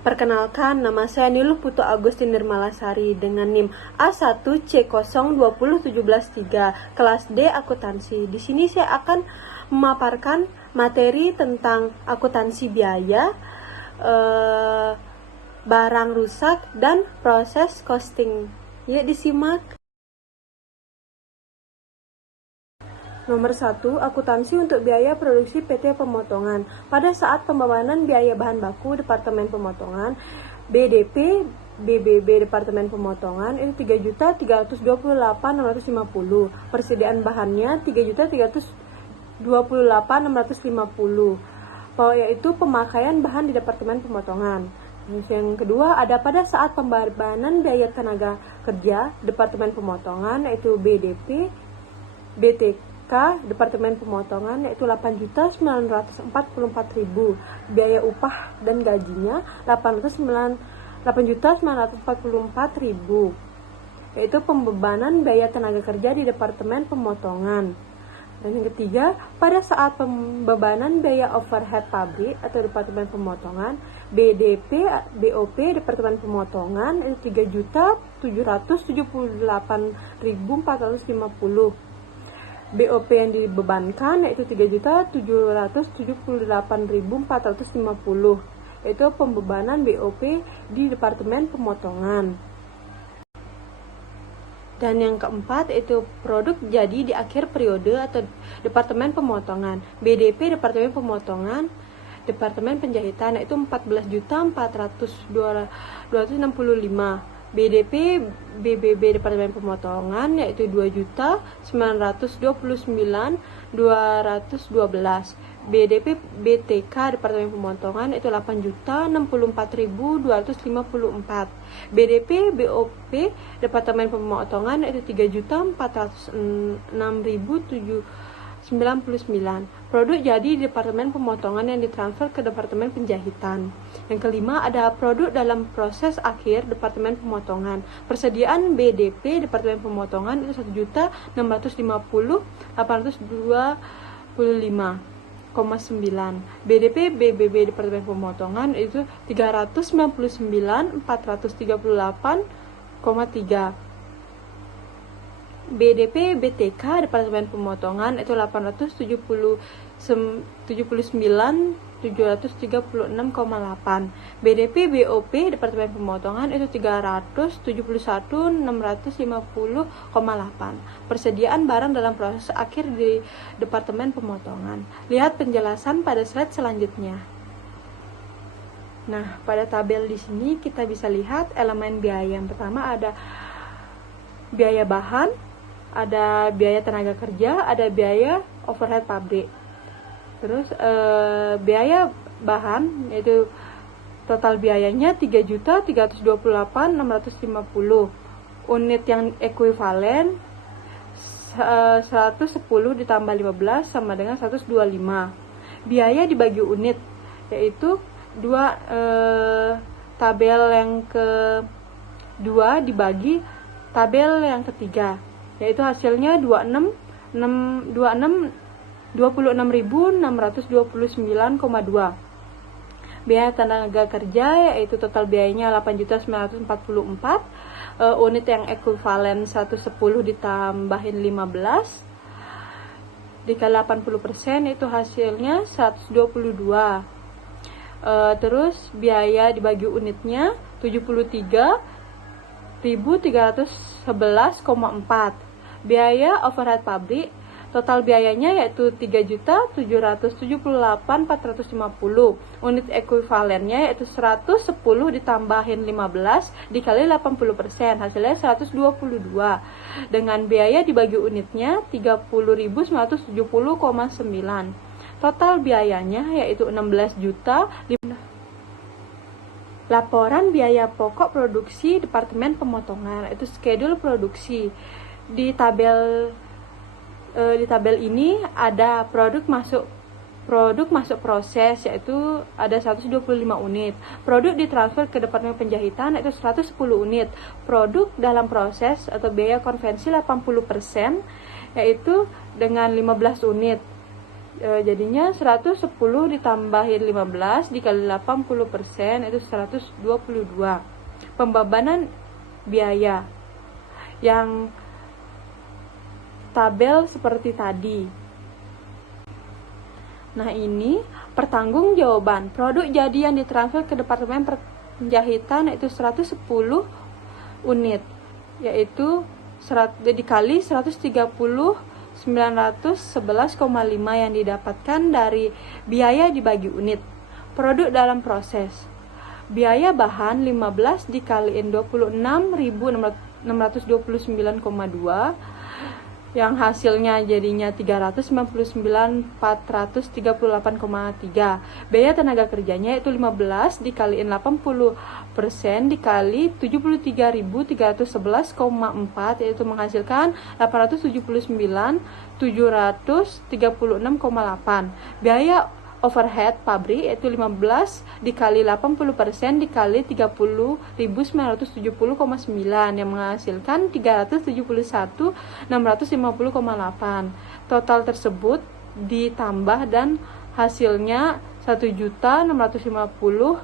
Perkenalkan, nama saya Niluh Putu Agustin Nirmalasari dengan NIM A1C020173, kelas D akuntansi. Di sini saya akan memaparkan materi tentang akuntansi biaya, barang rusak, dan proses costing. Yuk disimak. Nomor 1, akuntansi untuk biaya produksi PT Pemotongan. Pada saat pembebanan biaya bahan baku Departemen Pemotongan, BDP, BBB Departemen Pemotongan itu 3.328.650. Persediaan bahannya 3.328.650. Yaitu pemakaian bahan di Departemen Pemotongan. Yang kedua, ada pada saat pembebanan biaya tenaga kerja Departemen Pemotongan yaitu BDP, BTK Departemen Pemotongan yaitu 8.944.000. Biaya upah dan gajinya 8.944.000. Yaitu pembebanan biaya tenaga kerja di Departemen Pemotongan. Dan yang ketiga, pada saat pembebanan biaya overhead pabrik atau Departemen Pemotongan, BDP, BOP Departemen Pemotongan itu 3.778.450. BOP yang dibebankan yaitu 3.778.450, yaitu pembebanan BOP di Departemen Pemotongan. Dan yang keempat yaitu produk jadi di akhir periode atau Departemen Pemotongan. BDP Departemen Pemotongan, Departemen Penjahitan yaitu 14.400.265. BDP BBB Departemen Pemotongan yaitu 2.929.212. BDP BTK Departemen Pemotongan itu 8.064.254. BDP BOP Departemen Pemotongan itu 3.406.799. Produk jadi di Departemen Pemotongan yang ditransfer ke Departemen Penjahitan. Yang kelima, ada produk dalam proses akhir Departemen Pemotongan. Persediaan BDP Departemen Pemotongan itu 1.650.825,9. BDP BBB Departemen Pemotongan itu 399.438,3. BDP BTK Departemen Pemotongan itu 879.736,8. BDP BOP Departemen Pemotongan itu 371.650,8. Persediaan barang dalam proses akhir di Departemen Pemotongan. Lihat penjelasan pada slide selanjutnya. Nah, pada tabel di sini kita bisa lihat elemen biaya. Yang pertama ada biaya bahan, ada biaya tenaga kerja, ada biaya overhead pabrik. Terus biaya bahan yaitu total biayanya 3.328.650. Unit yang ekuivalen 110 ditambah 15 sama dengan 125. Biaya dibagi unit yaitu tabel yang kedua dibagi tabel yang ketiga, yaitu hasilnya 26.629,2. Biaya tenaga kerja yaitu total biayanya 8.944. Unit yang ekuivalen 110 ditambahin 15 dikali 80% itu hasilnya 122. Terus biaya dibagi unitnya 73.311,4. Biaya overhead pabrik total biayanya yaitu 3.778.450. Unit ekuivalennya yaitu 110 ditambahin 15 dikali 80% hasilnya 122. Dengan biaya dibagi unitnya 30.970,9. Total biayanya yaitu 16 juta. Laporan biaya pokok produksi Departemen Pemotongan itu schedule produksi. Di tabel ini ada produk masuk proses yaitu ada 125 unit. Produk ditransfer ke Departemen Penjahitan yaitu 110 unit. Produk dalam proses atau biaya konvensi 80% yaitu dengan 15 unit. Jadinya 110 ditambahin 15 dikali 80% itu 122. Pembebanan biaya yang tabel seperti tadi. Nah, ini pertanggungjawaban produk jadi yang ditransfer ke Departemen Penjahitan yaitu 110 unit, yaitu dikali 130 911,5 yang didapatkan dari biaya dibagi unit. Produk dalam proses. Biaya bahan 15 dikaliin 26.629,2 yang hasilnya jadinya 399.438,3. Biaya tenaga kerjanya itu 15 dikaliin 80% dikali 73.311,4 yaitu menghasilkan 879.736,8. Biaya overhead pabrik yaitu 15 dikali 80% dikali 30.970,9 yang menghasilkan 371.650,8. Total tersebut ditambah dan hasilnya 1.829,9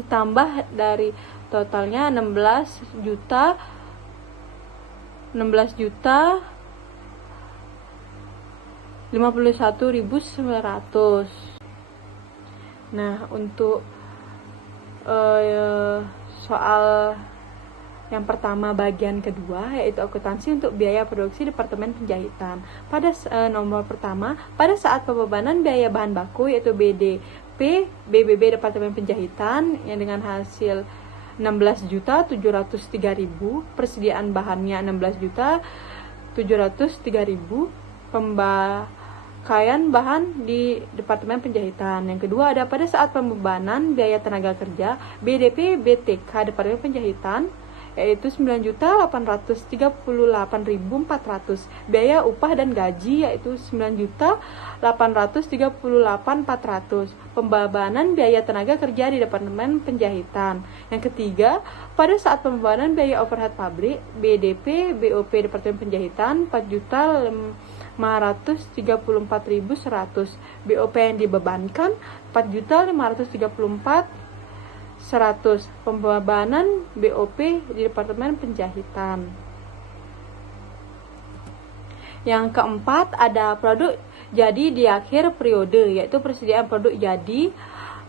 ditambah dari totalnya 16 juta 51.900. Nah, untuk soal yang pertama bagian kedua yaitu akuntansi untuk biaya produksi Departemen Penjahitan. Pada nomor pertama, pada saat pembebanan biaya bahan baku yaitu BDP BBB Departemen Penjahitan yang dengan hasil 16.703.000, persediaan bahannya 16.703.000, pemakaian bahan di Departemen Penjahitan. Yang kedua ada pada saat pembebanan biaya tenaga kerja BDP BTK Departemen Penjahitan yaitu 9.838.400. Biaya upah dan gaji yaitu 9.838.400. Pembebanan biaya tenaga kerja di Departemen Penjahitan. Yang ketiga, pada saat pembebanan biaya overhead pabrik BDP BOP Departemen Penjahitan 4.534.100. BOP yang dibebankan 4.534.100. Pembebanan BOP di Departemen Penjahitan. Yang keempat ada produk jadi di akhir periode yaitu persediaan produk jadi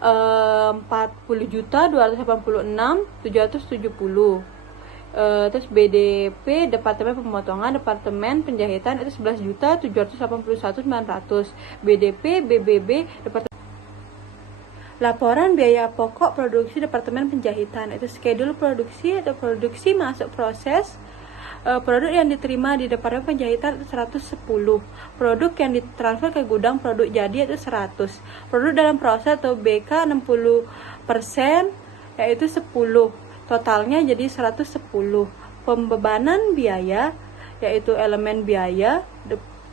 40.286.770. Terus BDP Departemen Pemotongan Departemen Penjahitan itu 11.781.900. BDP BBB Departemen. Laporan biaya pokok produksi Departemen Penjahitan itu schedule produksi atau produksi masuk proses. Produk yang diterima di Departemen Penjahitan itu 110. Produk yang ditransfer ke gudang produk jadi itu 100. Produk dalam proses atau BK 60% yaitu 10. Totalnya jadi 110. Pembebanan biaya yaitu elemen biaya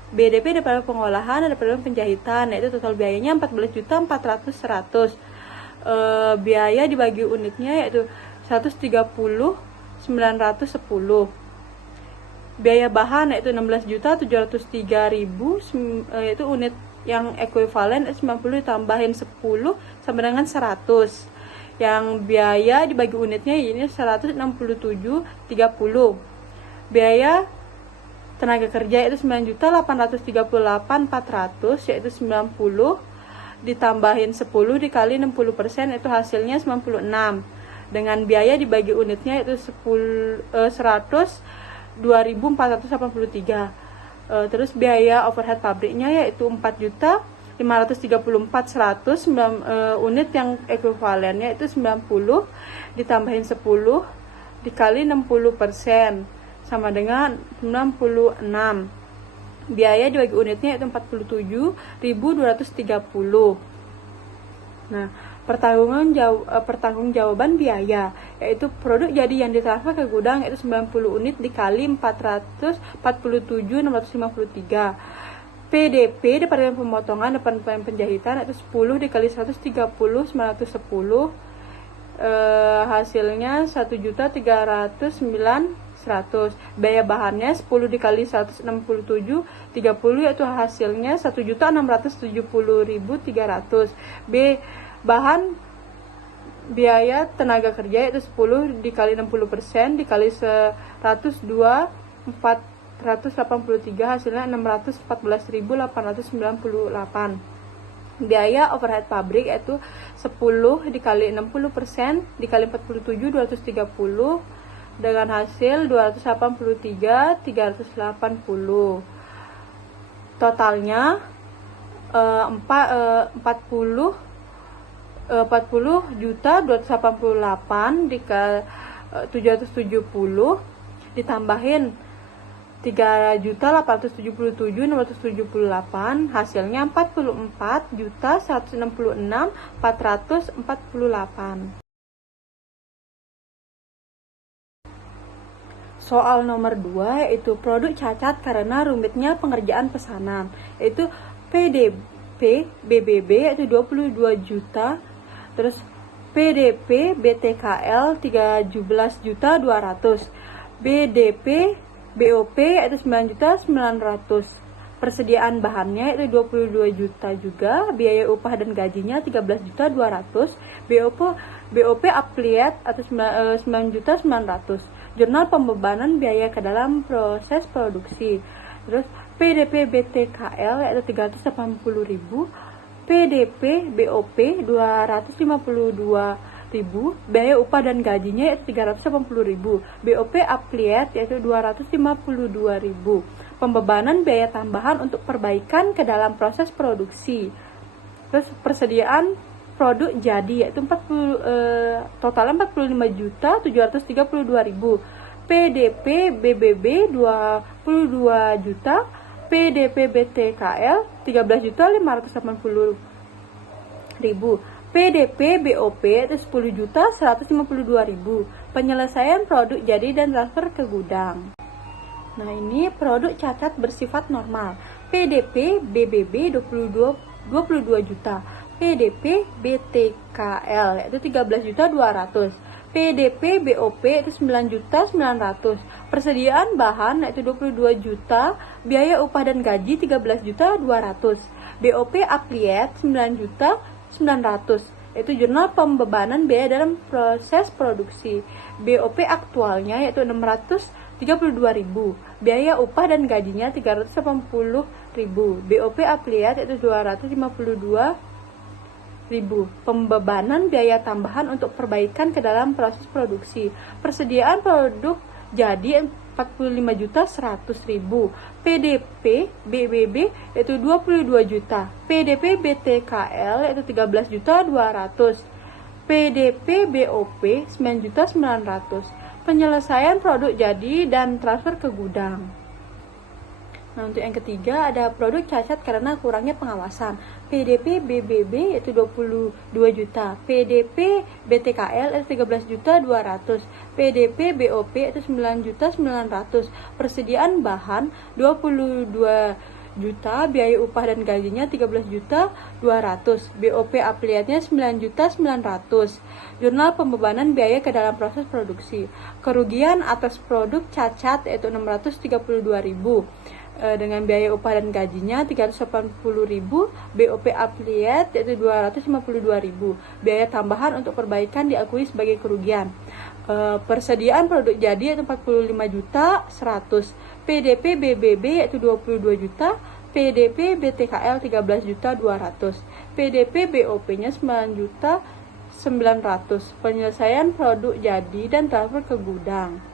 BDP Departemen Pengolahan dan Departemen Penjahitan yaitu total biayanya 14.400.100. Biaya dibagi unitnya yaitu 130.910. Biaya bahan yaitu 16.703.000 yaitu unit yang ekuivalen 90 ditambahin 10 sama dengan 100. Yang biaya dibagi unitnya ini 167.30. Biaya tenaga kerja itu 9.838.400 yaitu 90 ditambahin 10 dikali 60% itu hasilnya 96. Dengan biaya dibagi unitnya itu 2.483. Terus biaya overhead pabriknya yaitu 4.534.100 unit yang ekuivalennya itu 90 ditambahin 10 dikali 60% sama dengan 96. Biaya dibagi unitnya itu 47.230. Nah, pertanggungjawaban biaya yaitu produk jadi yang ditransfer ke gudang yaitu 90 unit dikali 447.653. PDP Departemen Pemotongan Departemen Penjahitan itu 10 dikali 130.910. Hasilnya 1.309.000. 100. Biaya bahannya 10 dikali 167, 30, yaitu hasilnya 1.670.300. B. Bahan biaya tenaga kerja yaitu 10 dikali 60% dikali 102, 483, hasilnya 614.898. Biaya overhead pabrik yaitu 10 dikali 60% dikali 47, 230, dengan hasil 283.380. Totalnya 40.288 dikali 770 ditambahin 3.877.678, hasilnya 44.166.448. Soal nomor 2 yaitu produk cacat karena rumitnya pengerjaan pesanan, yaitu PDP BBB yaitu 22 juta, terus PDP BTKL 13.200.000, BDP BOP yaitu 9.900.000. Persediaan bahannya yaitu 22 juta juga, biaya upah dan gajinya 13.200.000, BOP applied atau 9.900.000. Jurnal pembebanan biaya ke dalam proses produksi. Terus PDP BTKL yaitu 380.000, PDP BOP 252.000, biaya upah dan gajinya yaitu 380.000, BOP applied yaitu 252.000. Pembebanan biaya tambahan untuk perbaikan ke dalam proses produksi. Terus persediaan produk jadi yaitu totalnya 45.732.000, PDP BBB 22 juta, PDP BTKL 13.580.000, PDP BOP itu 10.152.000. Penyelesaian produk jadi dan transfer ke gudang. Nah, ini produk cacat bersifat normal. PDP BBB 22 juta, PDP BTKL yaitu 13.200.000, PDP BOP itu 9.900.000. Persediaan bahan yaitu 22 juta, biaya upah dan gaji 13.200.000, BOP applied 9.900.000. Itu jurnal pembebanan biaya dalam proses produksi. BOP aktualnya yaitu 632.000, biaya upah dan gajinya 380.000, BOP applied yaitu 252.000. Pembebanan biaya tambahan untuk perbaikan ke dalam proses produksi. Persediaan produk jadi 45.100.000, PDP BBB yaitu 22 juta, PDP BTKL yaitu 13.200.000, PDP BOP 9.900.000. Penyelesaian produk jadi dan transfer ke gudang. Nah, untuk yang ketiga ada produk cacat karena kurangnya pengawasan. PDP BBB yaitu 22 juta, PDP BTKL yaitu 13.200.000, PDP BOP yaitu 9.900.000. Persediaan bahan 22 juta, biaya upah dan gajinya 13.200.000, BOP appliednya 9.900.000. Jurnal pembebanan biaya ke dalam proses produksi. Kerugian atas produk cacat yaitu 632.000. Dengan biaya upah dan gajinya 380.000, BOP applied yaitu 252.000, biaya tambahan untuk perbaikan diakui sebagai kerugian. Persediaan produk jadi yaitu 45.100.000, PDP BBB yaitu 22 juta, PDP BTKL 13.200.000, PDP BOP-nya 9.900.000. Penyelesaian produk jadi dan transfer ke gudang.